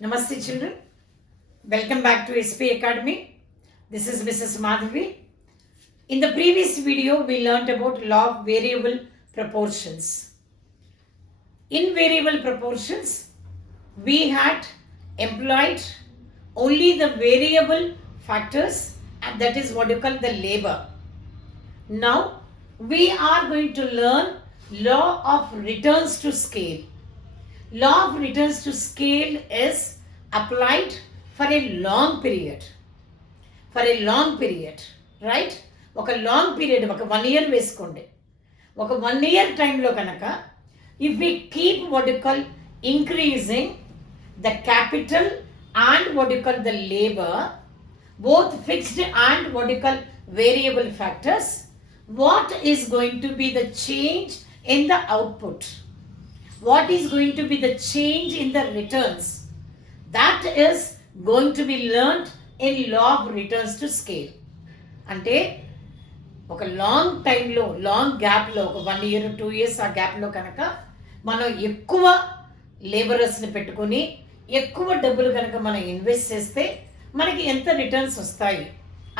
Namaste children. Welcome back to SP Academy. This is Mrs. Madhavi. In the previous video, we learned about law of variable proportions. In variable proportions, we had employed only the variable factors, and that is what you call the labor. Now, we are going to learn law of returns to scale. Law of returns to scale is applied for a long period. For a long period, right? ఒక long period, ఒక 1 year వేసుకోండి. ఒక 1 year టైంలో కనుక if we keep what you call increasing the capital and what you call the labour, both fixed and what you call variable factors, what is going to be the change in the output? What is going to be the change in the returns? That is going to be learned in law of returns to scale. అంటే ఒక long టైంలో, long గ్యాప్లో, ఒక 1 year 2 years ఆ గ్యాప్లో కనుక మనం ఎక్కువ లేబరర్స్ని పెట్టుకొని ఎక్కువ డబ్బులు కనుక మనం ఇన్వెస్ట్ చేస్తే మనకి ఎంత రిటర్న్స్ వస్తాయి,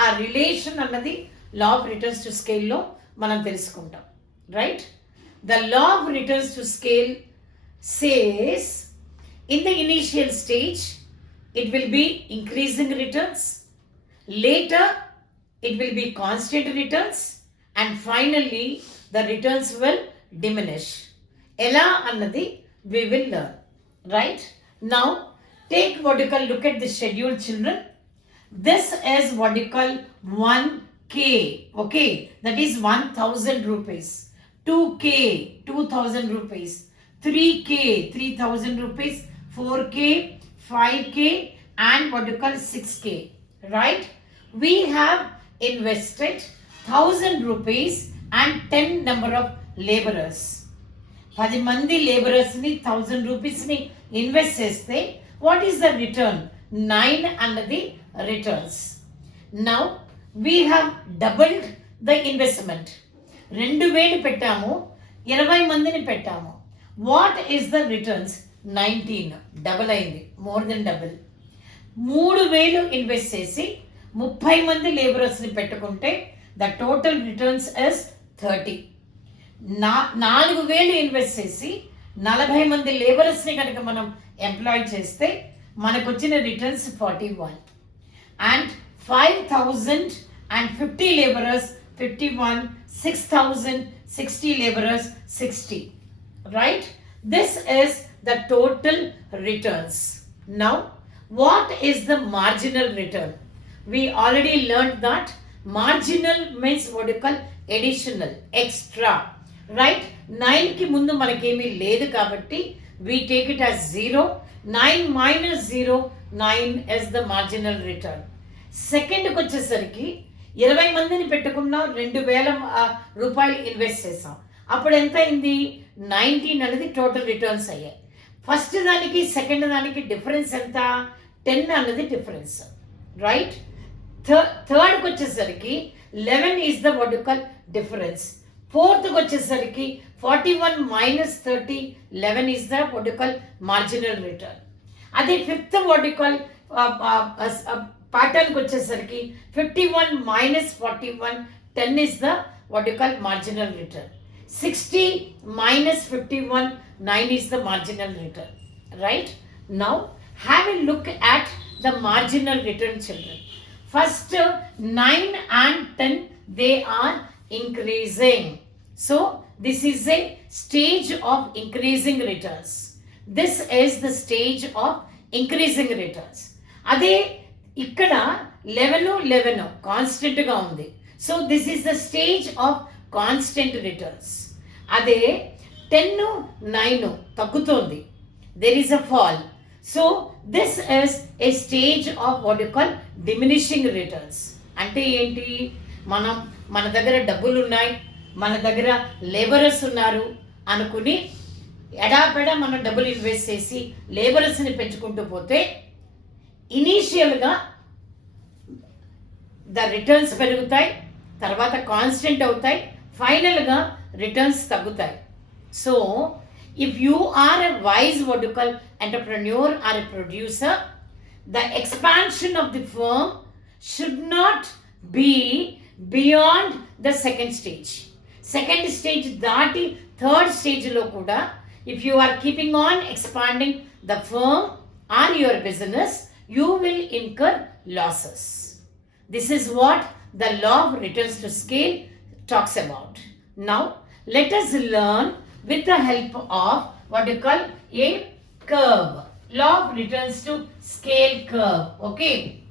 ఆ రిలేషన్ అన్నది లా ఆఫ్ రిటర్న్స్ టు స్కేల్లో మనం తెలుసుకుంటాం, right? The law of returns to scale says in the initial stage it will be increasing returns, later it will be constant returns, and finally the returns will diminish. Ela annadi we will learn, right? Now take what you call, look at the schedule children. This is what you call 1K, okay? That is 1000 rupees. 2K, 2000 rupees. 3K, 3000 rupees. 4K, 5K, and what you call 6K, right? We have invested 1000 rupees and 10 number of laborers. 10 మంది లేబరర్స్ని 1000 రూపీస్ని invest చేస్తే what is the return? 9 అన్నది returns. Now we have doubled the investment. 2000 పెట్టాము, 20 మందిని పెట్టాము. What is the returns? 19. Double అయింది, more than double. 3000 invest చేసి 30 మంది లేబరర్స్ని పెట్టుకుంటే the total returns is 30. 4000 invest చేసి 40 మంది లేబరర్స్ని కనుక మనం ఎంప్లాయ్ చేస్తే మనకు వచ్చిన returns 41. And 5050 labourers 51, 6060 laborers 60, right? This is the total returns. Now what is the marginal return? We already learned that marginal means what you call additional, extra, right? 9 ki mundu manakemi ledu kabatti we take it as 0. 9 minus 0, 9 is the marginal return. Second కి వచ్చేసరికి 20 మందిని పెట్టుకున్నాం, 2000 రూపాయలు invest చేసాం, అప్పుడు ఎంత అయింది? 19 అనేది టోటల్ రిటర్న్స్ అయ్యాయి. ఫస్ట్ దానికి సెకండ్ దానికి డిఫరెన్స్ ఎంత? 10 అన్నది డిఫరెన్స్, రైట్? థర్డ్కి వచ్చేసరికి 11 is the what you call difference. ఫోర్త్కి వచ్చేసరికి 41 minus 30, 11 is the what you call marginal return. అదే ఫిఫ్త్ వాట్ యు కాల్ ప్యాటర్న్కి వచ్చేసరికి 51 minus 41, 10 is the what you call marginal return. 60 minus 51, 9 is the marginal return, right? Now have a look at the marginal return children. First 9 and 10 they are increasing, so this is a stage of increasing returns. This is the stage of increasing returns. అదే ఇక్కడ 11 constant గా ఉంది, so this is the stage of constant returns. అదే 10, 9 తగ్గుతోంది, there is a fall, so this is a stage of what you call diminishing returns. అంటే ఏంటి? మన దగ్గర డబ్బులు ఉన్నాయి, మన దగ్గర లేబరర్స్ ఉన్నారు అనుకుని ఎడాపెడా మనం డబ్బులు ఇన్వెస్ట్ చేసి లేబరర్స్ని పెంచుకుంటూ పోతే ఇనీషియల్గా ద రిటర్న్స్ పెరుగుతాయి, తర్వాత కాన్స్టెంట్ అవుతాయి, ఫైనల్గా రిటర్న్స్ తగ్గుతాయి. So If you are a wise what you call entrepreneur or a producer, the expansion of the firm should not be beyond the second stage. Second stage dati third stage lo kuda, if you are keeping on expanding the firm or your business, you will incur losses. This is what the law of returns to scale talks about. Now, let us learn with the help of what you call a curve. Law of returns to scale curve. Okay.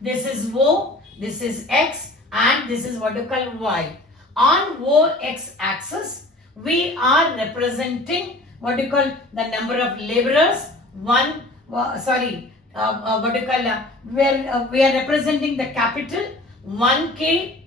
This is O, this is X, and this is what you call Y. On OX axis, we are representing what you call the number of laborers. We are representing the capital 1K,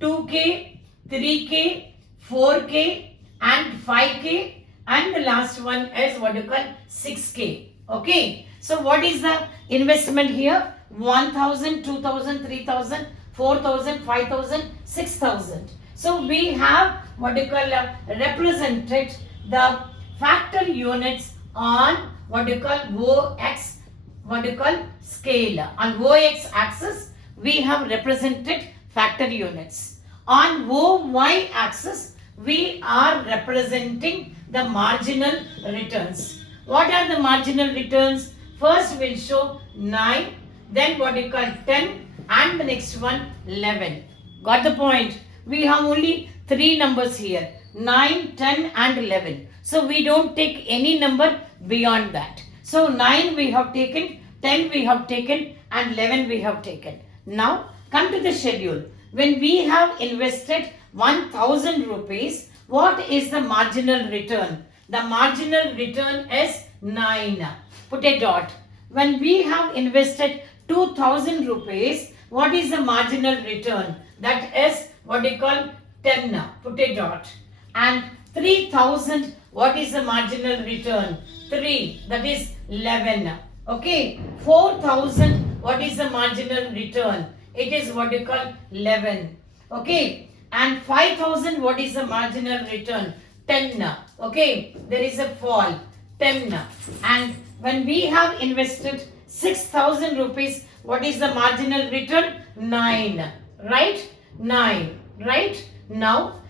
2K, 3K, 4K, and 5K, and the last one is what you call 6K. Okay. So what is the investment here? 1,000, 2,000, 3,000, 4,000, 5,000, 6,000. So we have what you call represented the factor units on what you call OX, what you call scale. On OX axis, we have represented factor units. On OY axis, we are representing the marginal returns. What are the marginal returns? First we'll show 9, then what you call 10, and the next one 11. Got the point? We have only 3 numbers here, 9, 10 and 11. So we don't take any number beyond that. So 9 we have taken, 10 we have taken, and 11 we have taken. Now come to the schedule. When we have invested 1,000 rupees, what is the marginal return? The marginal return is 9. Put a dot. When we have invested 2,000 rupees, what is the marginal return? That is what we call 10. Put a dot. And 3,000, what is the marginal return? 3. That is 11. Okay. 4,000, what is the marginal return? It is what you call 11. Okay. And 5,000, what is the marginal return? 10. Okay. There is a fall. 10. And when we have invested 6,000 rupees, what is the marginal return? 9. Right? 9. Right? Now,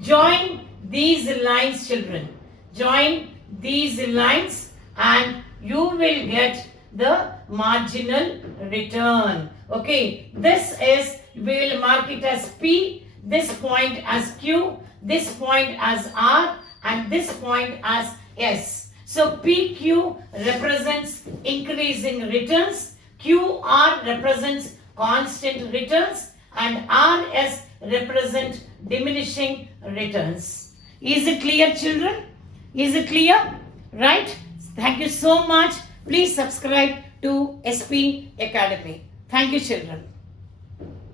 join these lines, children. Join these lines and you will get the marginal return. Okay. This is, we will mark it as P, this point as Q, this point as R, and this point as S. So PQ represents increasing returns, QR represents constant returns, and RS represent diminishing returns. Is it clear, children? Is it clear? Right? Thank you so much. Please subscribe to SP Academy. Thank you, children.